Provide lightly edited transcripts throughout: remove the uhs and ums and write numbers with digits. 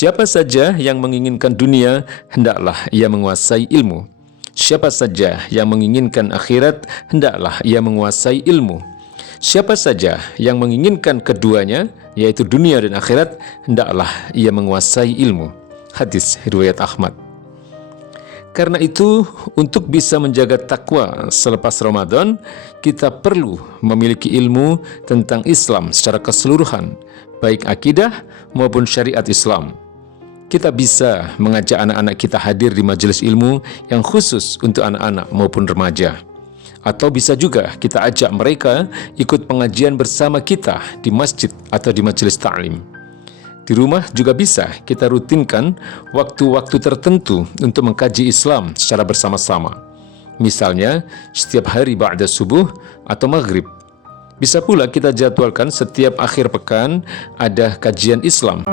Siapa saja yang menginginkan dunia, hendaklah ia menguasai ilmu. Siapa saja yang menginginkan akhirat, hendaklah ia menguasai ilmu. Siapa saja yang menginginkan keduanya, yaitu dunia dan akhirat, hendaklah ia menguasai ilmu. Hadis riwayat Ahmad. Karena itu, untuk bisa menjaga takwa selepas Ramadan, kita perlu memiliki ilmu tentang Islam secara keseluruhan, baik akidah maupun syariat Islam. Kita bisa mengajak anak-anak kita hadir di majelis ilmu yang khusus untuk anak-anak maupun remaja. Atau bisa juga kita ajak mereka ikut pengajian bersama kita di masjid atau di majelis ta'lim. Di rumah juga bisa kita rutinkan waktu-waktu tertentu untuk mengkaji Islam secara bersama-sama. Misalnya, setiap hari ba'da subuh atau maghrib. Bisa pula kita jadwalkan setiap akhir pekan ada kajian Islam.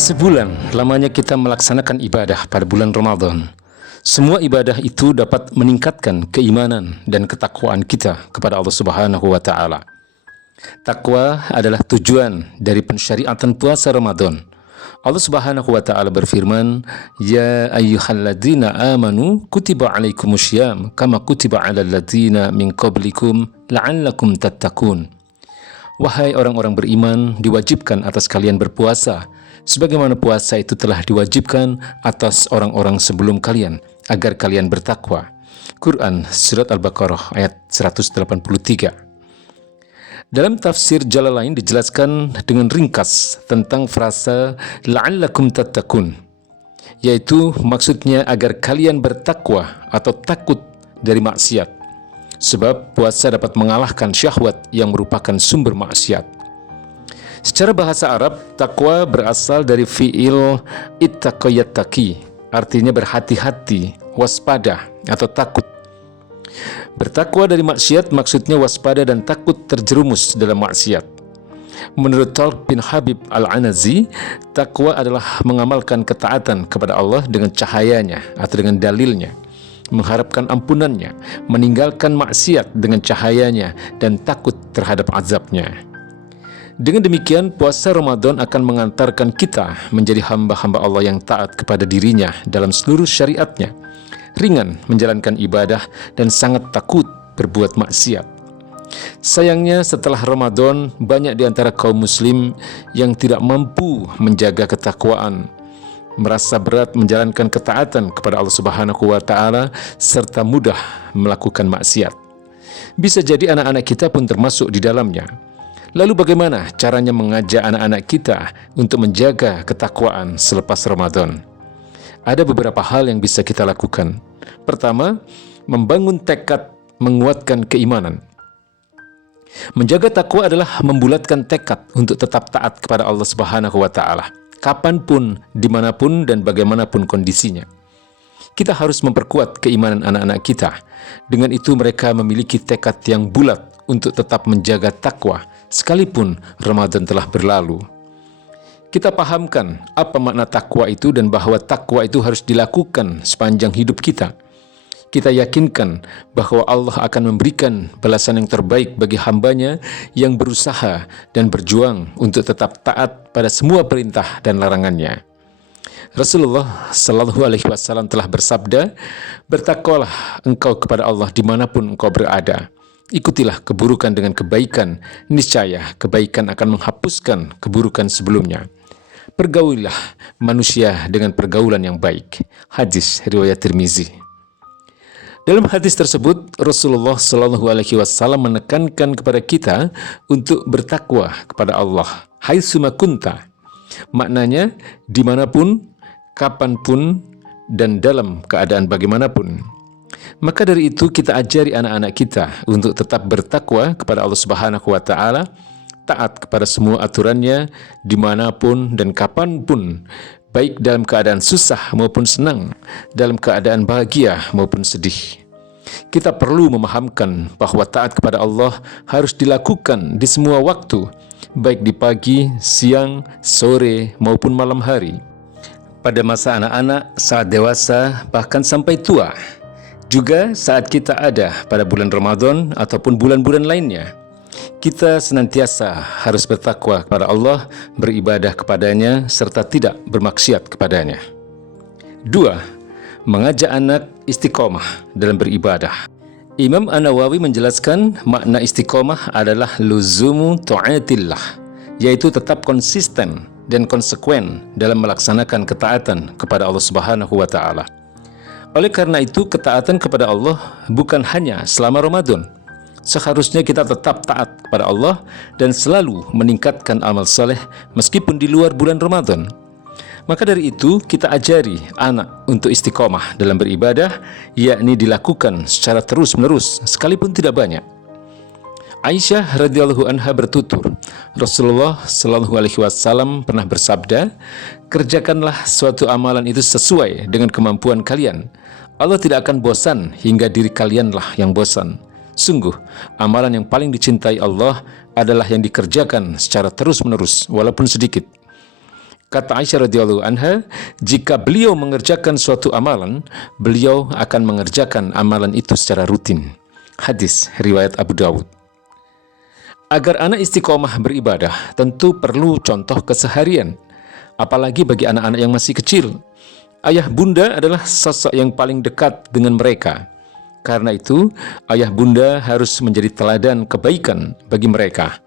Sebulan lamanya kita melaksanakan ibadah pada bulan Ramadan. Semua ibadah itu dapat meningkatkan keimanan dan ketakwaan kita kepada Allah Subhanahu wa taala. Takwa adalah tujuan dari pensyariatan puasa Ramadan. Allah Subhanahu wa taala berfirman, "Ya ayyuhalladzina amanu kutiba alaikumusyyam kama kutiba alal ladzina min qablikum la'allakum tattaqun." Wahai orang-orang beriman, diwajibkan atas kalian berpuasa sebagaimana puasa itu telah diwajibkan atas orang-orang sebelum kalian, agar kalian bertakwa. Quran Surat Al-Baqarah ayat 183. Dalam tafsir Jalalain dijelaskan dengan ringkas tentang frasa la'allakum tattaqun, yaitu maksudnya agar kalian bertakwa atau takut dari maksiat, sebab puasa dapat mengalahkan syahwat yang merupakan sumber maksiat. Secara bahasa Arab, takwa berasal dari fi'il ittaqa yattaqi, artinya berhati-hati, waspada, atau takut. Bertakwa dari maksiat maksudnya waspada dan takut terjerumus dalam maksiat. Menurut Talq bin Habib Al-Anazi, takwa adalah mengamalkan ketaatan kepada Allah dengan cahayanya atau dengan dalilnya, mengharapkan ampunannya, meninggalkan maksiat dengan cahayanya, dan takut terhadap azabnya. Dengan demikian, puasa Ramadan akan mengantarkan kita menjadi hamba-hamba Allah yang taat kepada dirinya dalam seluruh syariatnya, ringan menjalankan ibadah, dan sangat takut berbuat maksiat. Sayangnya, setelah Ramadan, banyak di antara kaum muslim yang tidak mampu menjaga ketakwaan, merasa berat menjalankan ketaatan kepada Allah Subhanahu wa taala, serta mudah melakukan maksiat. Bisa jadi anak-anak kita pun termasuk di dalamnya. Lalu bagaimana caranya mengajak anak-anak kita untuk menjaga ketakwaan selepas Ramadan? Ada beberapa hal yang bisa kita lakukan. Pertama, membangun tekad menguatkan keimanan. Menjaga takwa adalah membulatkan tekad untuk tetap taat kepada Allah Subhanahu wa taala, kapanpun, dimanapun, dan bagaimanapun kondisinya. Kita harus memperkuat keimanan anak-anak kita. Dengan itu mereka memiliki tekad yang bulat untuk tetap menjaga takwa, sekalipun Ramadan telah berlalu. Kita pahamkan apa makna takwa itu dan bahwa takwa itu harus dilakukan sepanjang hidup kita. Kita yakinkan bahwa Allah akan memberikan balasan yang terbaik bagi hambanya yang berusaha dan berjuang untuk tetap taat pada semua perintah dan larangannya. Rasulullah Shallallahu Alaihi Wasallam telah bersabda, "Bertakwalah engkau kepada Allah dimanapun engkau berada. Ikutilah keburukan dengan kebaikan, niscaya kebaikan akan menghapuskan keburukan sebelumnya. Pergaulilah manusia dengan pergaulan yang baik." Hadis riwayat Tirmizi. Dalam hadis tersebut, Rasulullah Shallallahu Alaihi Wasallam menekankan kepada kita untuk bertakwa kepada Allah. Haitsuma kunta, maknanya dimanapun, kapanpun, dan dalam keadaan bagaimanapun. Maka dari itu kita ajari anak-anak kita untuk tetap bertakwa kepada Allah Subhanahu wa taala, taat kepada semua aturannya dimanapun dan kapanpun, baik dalam keadaan susah maupun senang, dalam keadaan bahagia maupun sedih. Kita perlu memahamkan bahwa taat kepada Allah harus dilakukan di semua waktu, baik di pagi, siang, sore, maupun malam hari. Pada masa anak-anak, saat dewasa, bahkan sampai tua. Juga saat kita ada pada bulan Ramadan ataupun bulan-bulan lainnya. Kita senantiasa harus bertakwa kepada Allah, beribadah kepadanya, serta tidak bermaksiat kepadanya. 2. Mengajak anak istiqomah dalam beribadah. Imam An-Nawawi menjelaskan makna istiqomah adalah luzumu ta'atillah, yaitu tetap konsisten dan konsekuen dalam melaksanakan ketaatan kepada Allah Subhanahu wa Ta'ala. Oleh karena itu, ketaatan kepada Allah bukan hanya selama Ramadan. Seharusnya kita tetap taat kepada Allah dan selalu meningkatkan amal saleh meskipun di luar bulan Ramadan. Maka dari itu, kita ajari anak untuk istiqomah dalam beribadah, yakni dilakukan secara terus-menerus, sekalipun tidak banyak. Aisyah radhiyallahu anha bertutur, Rasulullah shallallahu alaihi wasallam pernah bersabda, "Kerjakanlah suatu amalan itu sesuai dengan kemampuan kalian. Allah tidak akan bosan hingga diri kalianlah yang bosan. Sungguh, amalan yang paling dicintai Allah adalah yang dikerjakan secara terus-menerus, walaupun sedikit." Kata Aisyah radhiyallahu anha, jika beliau mengerjakan suatu amalan, beliau akan mengerjakan amalan itu secara rutin. Hadis riwayat Abu Dawud. Agar anak istiqomah beribadah, tentu perlu contoh keseharian, apalagi bagi anak-anak yang masih kecil. Ayah bunda adalah sosok yang paling dekat dengan mereka. Karena itu, ayah bunda harus menjadi teladan kebaikan bagi mereka.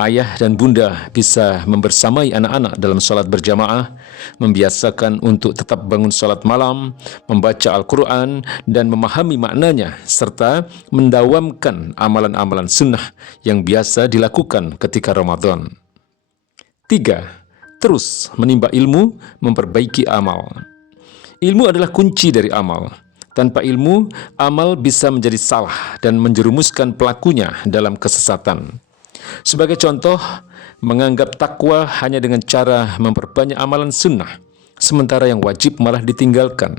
Ayah dan bunda bisa membersamai anak-anak dalam sholat berjamaah, membiasakan untuk tetap bangun sholat malam, membaca Al-Quran, dan memahami maknanya, serta mendawamkan amalan-amalan sunnah yang biasa dilakukan ketika Ramadan. 3. Terus menimba ilmu, memperbaiki amal. Ilmu adalah kunci dari amal. Tanpa ilmu, amal bisa menjadi salah dan menjerumuskan pelakunya dalam kesesatan. Sebagai contoh, menganggap takwa hanya dengan cara memperbanyak amalan sunnah, sementara yang wajib malah ditinggalkan.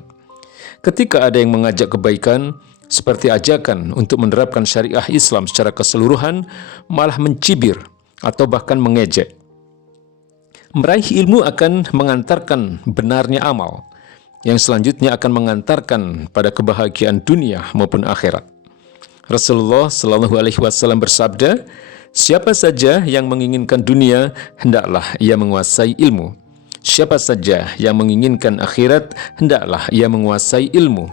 Ketika ada yang mengajak kebaikan, seperti ajakan untuk menerapkan syariah Islam secara keseluruhan, malah mencibir atau bahkan mengejek. Meraih ilmu akan mengantarkan benarnya amal, yang selanjutnya akan mengantarkan pada kebahagiaan dunia maupun akhirat. Rasulullah Shallallahu Alaihi Wasallam bersabda, "Siapa saja yang menginginkan dunia, hendaklah ia menguasai ilmu. Siapa saja yang menginginkan akhirat, hendaklah ia menguasai ilmu.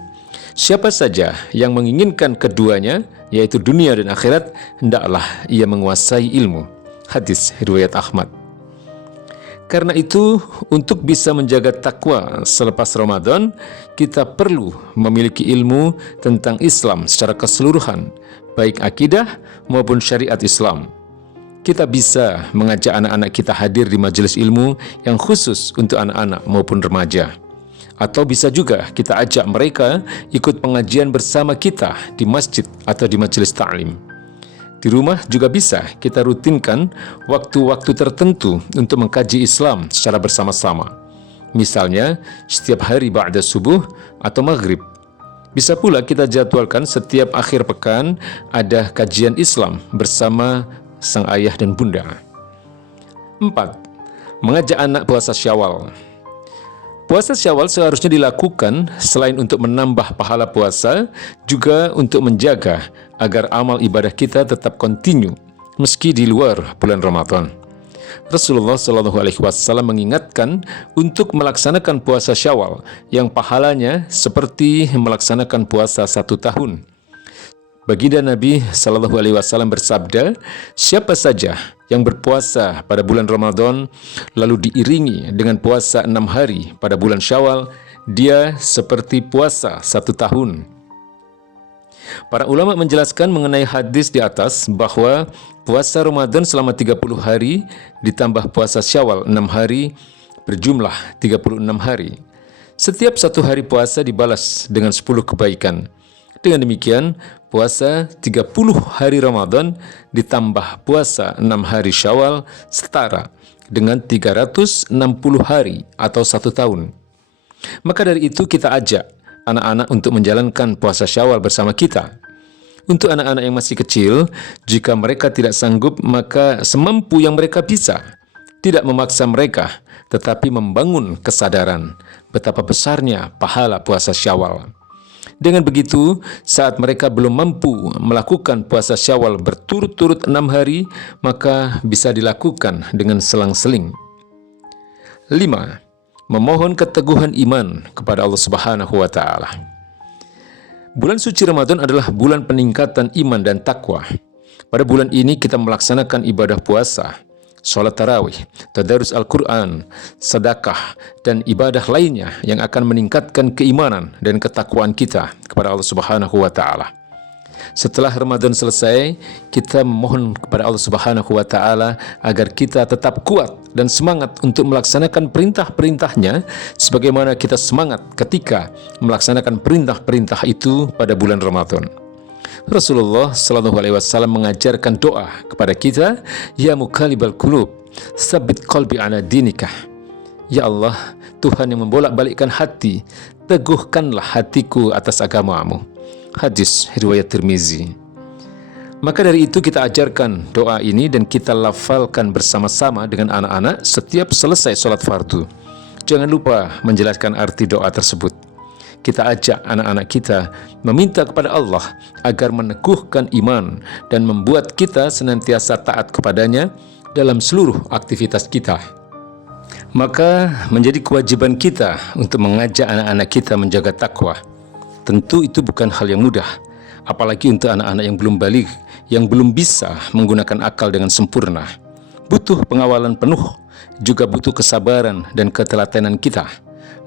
Siapa saja yang menginginkan keduanya, yaitu dunia dan akhirat, hendaklah ia menguasai ilmu." Hadis riwayat Ahmad. Karena itu, untuk bisa menjaga takwa selepas Ramadan, kita perlu memiliki ilmu tentang Islam secara keseluruhan, baik akidah maupun syariat Islam. Kita bisa mengajak anak-anak kita hadir di majelis ilmu yang khusus untuk anak-anak maupun remaja. Atau bisa juga kita ajak mereka ikut pengajian bersama kita di masjid atau di majelis ta'lim. Di rumah juga bisa kita rutinkan waktu-waktu tertentu untuk mengkaji Islam secara bersama-sama. Misalnya, setiap hari ba'da subuh atau maghrib. Bisa pula kita jadwalkan setiap akhir pekan ada kajian Islam bersama sang ayah dan bunda. 4. Mengajak anak puasa Syawal. Puasa Syawal seharusnya dilakukan selain untuk menambah pahala puasa, juga untuk menjaga agar amal ibadah kita tetap kontinu meski di luar bulan Ramadan. Rasulullah Shallallahu Alaihi Wasallam mengingatkan untuk melaksanakan puasa Syawal yang pahalanya seperti melaksanakan puasa 1 tahun. Baginda Nabi Shallallahu Alaihi Wasallam bersabda, "Siapa saja yang berpuasa pada bulan Ramadan lalu diiringi dengan puasa 6 hari pada bulan Syawal, dia seperti puasa 1 tahun." Para ulama menjelaskan mengenai hadis di atas bahwa puasa Ramadan selama 30 hari ditambah puasa Syawal 6 hari berjumlah 36 hari. Setiap 1 hari puasa dibalas dengan 10 kebaikan. Dengan demikian, puasa 30 hari Ramadan ditambah puasa 6 hari Syawal setara dengan 360 hari atau 1 tahun. Maka dari itu kita ajak anak-anak untuk menjalankan puasa Syawal bersama kita. Untuk anak-anak yang masih kecil, jika mereka tidak sanggup, maka semampu yang mereka bisa. Tidak memaksa mereka, tetapi membangun kesadaran betapa besarnya pahala puasa Syawal. Dengan begitu, saat mereka belum mampu melakukan puasa Syawal berturut-turut 6 hari, maka bisa dilakukan dengan selang-seling. 5. Memohon keteguhan iman kepada Allah Subhanahu wa Ta'ala. Bulan suci Ramadan adalah bulan peningkatan iman dan takwa. Pada bulan ini kita melaksanakan ibadah puasa, sholat tarawih, tadarus Al-Quran, sedekah, dan ibadah lainnya yang akan meningkatkan keimanan dan ketakwaan kita kepada Allah Subhanahu wa Ta'ala. Setelah Ramadan selesai, kita memohon kepada Allah Subhanahu wa Ta'ala agar kita tetap kuat dan semangat untuk melaksanakan perintah-perintahnya sebagaimana kita semangat ketika melaksanakan perintah-perintah itu pada bulan Ramadan. Rasulullah Shallallahu Alaihi Wasallam mengajarkan doa kepada kita, Ya muqallibal qulub, tsabbit qalbi ala dinikah. Ya Allah, Tuhan yang membolak-balikkan hati, teguhkanlah hatiku atas agamamu. Hadis riwayat Tirmizi. Maka dari itu kita ajarkan doa ini dan kita lafalkan bersama-sama dengan anak-anak setiap selesai sholat fardu. Jangan lupa menjelaskan arti doa tersebut. Kita ajak anak-anak kita meminta kepada Allah agar meneguhkan iman dan membuat kita senantiasa taat kepadanya dalam seluruh aktivitas kita. Maka menjadi kewajiban kita untuk mengajak anak-anak kita menjaga takwa. Tentu itu bukan hal yang mudah, apalagi untuk anak-anak yang belum baligh, yang belum bisa menggunakan akal dengan sempurna. Butuh pengawalan penuh, juga butuh kesabaran dan ketelatenan kita.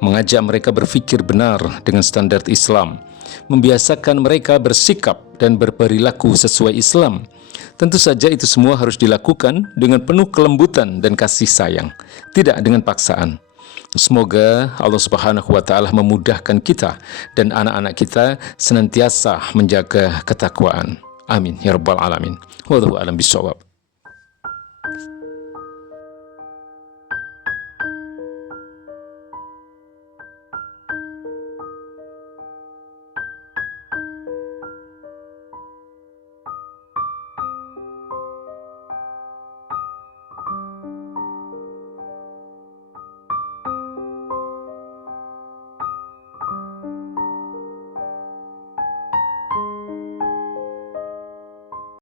Mengajak mereka berpikir benar dengan standar Islam, membiasakan mereka bersikap dan berperilaku sesuai Islam. Tentu saja itu semua harus dilakukan dengan penuh kelembutan dan kasih sayang, tidak dengan paksaan. Semoga Allah Subhanahu wa Ta'ala memudahkan kita dan anak-anak kita senantiasa menjaga ketakwaan. Amin ya rabbal alamin. Wallahu a'lam bishawab.